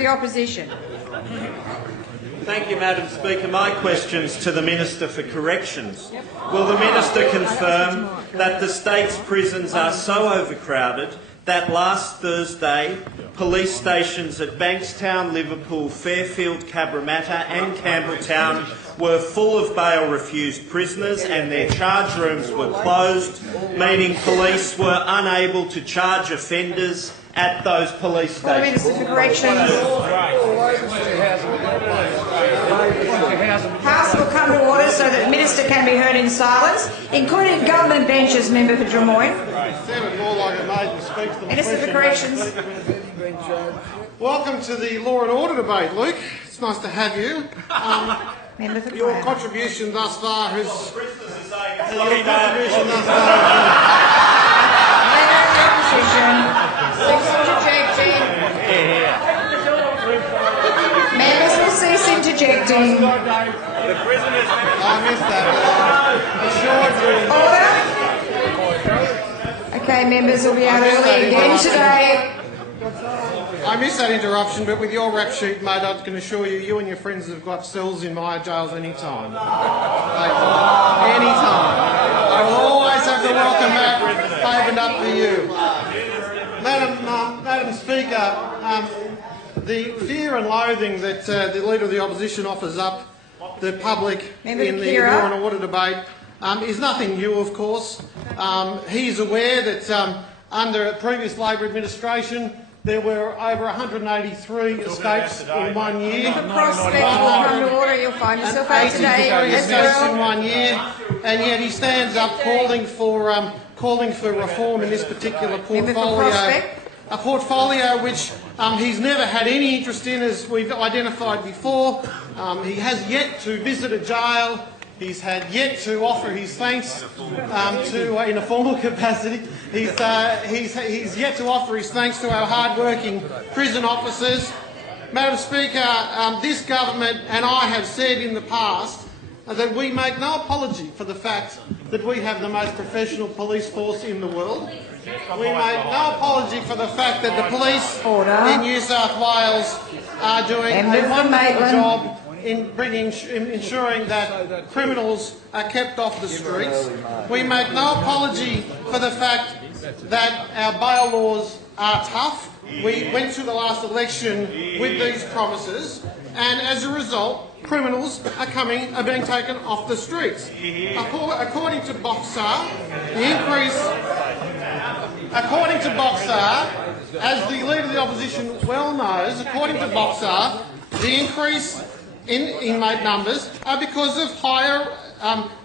the Opposition. Thank you, Madam Speaker. My question's to the Minister for Corrections. Will the Minister confirm that the state's prisons are so overcrowded that last Thursday police stations at Bankstown, Liverpool, Fairfield, Cabramatta and Campbelltown were full of bail-refused prisoners and their charge rooms were closed, meaning police were unable to charge offenders at those police stations? Minister for Corrections. House will come to order so that the Minister can be heard in silence, including government benches. Member for Drummoyne. Minister for Corrections. Welcome to the Law and Order debate, Luke. It's nice to have you. Your contribution thus far has... Members will cease interjecting. I missed that. Order. Okay, members will be able to leave again today. I missed that interruption, but with your rap sheet, mate, I can assure you, you and your friends have got cells in my jails any time. Any time. I will always have the welcome mat opened up for you. Madam Speaker, the fear and loathing that the Leader of the Opposition offers up the public in the Law and Order debate is nothing new, of course. He's aware that under a previous Labor administration there were over 183 escapes in 1 year. The prospect will come to order. You'll find yourself out today as well. In 1 year, and yet he stands up calling for reform in this particular portfolio. A portfolio which he's never had any interest in, as we've identified before. He has yet to visit a jail. He's had yet to offer his thanks in a formal capacity. He's yet to offer his thanks to our hard-working prison officers. Madam Speaker, this government and I have said in the past that we make no apology for the fact that we have the most professional police force in the world. We make no apology for the fact that the police in New South Wales are doing a wonderful job in ensuring that criminals are kept off the streets. We make no apology for the fact that our bail laws are tough. We went to the last election with these promises, and as a result, criminals are being taken off the streets. According to Boxar, the increase. According to Boxar, as the Leader of the Opposition well knows, according to Boxar, the increase in inmate numbers are because of higher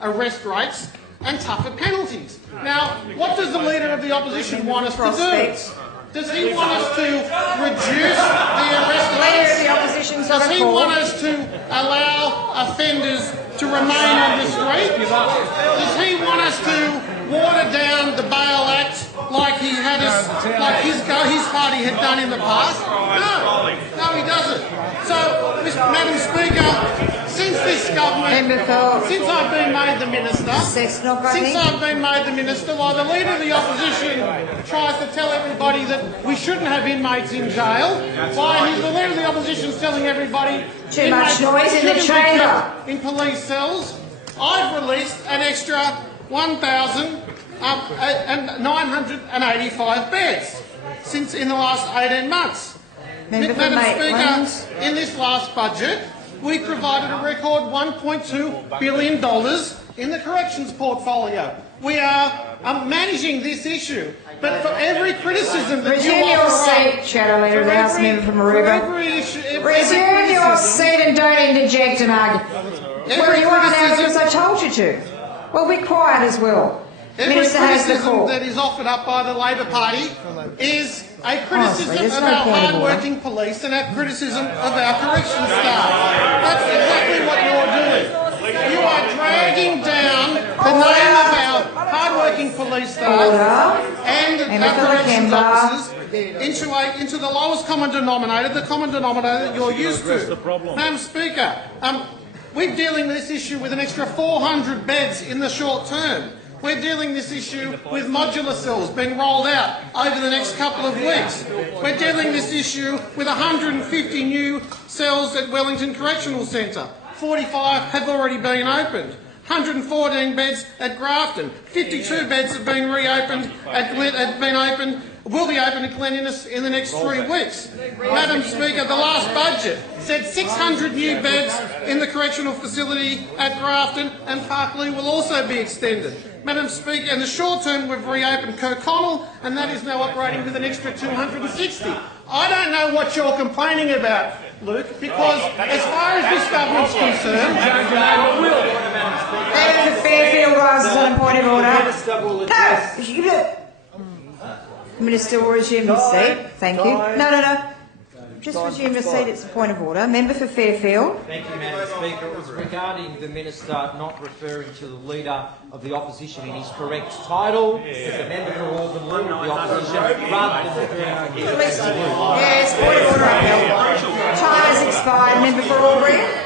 arrest rates and tougher penalties. Now, what does the Leader of the Opposition want us to do? Does he want us to reduce the arrest rates? Does he want us to allow offenders to remain on the street? Does he want us to water down the Bail Act like he had us, like his party had done in the past? No, he doesn't. So, Madam Speaker, since this government, since I've been made the Minister, while the Leader of the Opposition tries to tell everybody that we shouldn't have inmates in jail, while the Leader of the Opposition is telling everybody too much noise in the chamber in police cells, I've released an extra 1,985 beds since in the last 18 months. Madam Speaker, in this last budget, we provided a record $1.2 billion in the corrections portfolio. We are managing this issue, but for every criticism that you offer Shadow Leader of the House, Member for Maruga. Resume your seat and don't interject and argue. Well, you are now because I told you to. Well, be quiet as well. Every criticism that is offered up by the Labor Party is a criticism of our hard-working police and a criticism of our corrections staff. That's exactly what you're doing. You are dragging down the name of our hard-working police staff and our corrections officers into the lowest common denominator, the common denominator that you're used to. Madam Speaker, we're dealing with this issue with an extra 400 beds in the short term. We're dealing this issue with modular cells being rolled out over the next couple of weeks. We're dealing this issue with 150 new cells at Wellington Correctional Centre. 45 have already been opened. 114 beds at Grafton. 52 beds have been reopened will be open at Glen Innes in the next 3 weeks. Madam Speaker, the last budget said 600 new beds in the correctional facility at Grafton, and Parklea will also be extended. Madam Speaker, in the short term we've reopened Kirkconnell, and that is now operating with an extra 260. I don't know what you're complaining about, Luke, because as far as this government's concerned... Senator Fairfield rises on a point of order. No! The Minister will resume his seat. Thank you. No. Just resume your seat. It's a point of order. Member for Fairfield. Thank you, Madam Speaker. It was regarding the Minister not referring to the Leader of the Opposition in his correct title, as a member for Auburn of the Opposition, rather than referring to his... Yes, point of order. Time has expired. Member for Aubrey.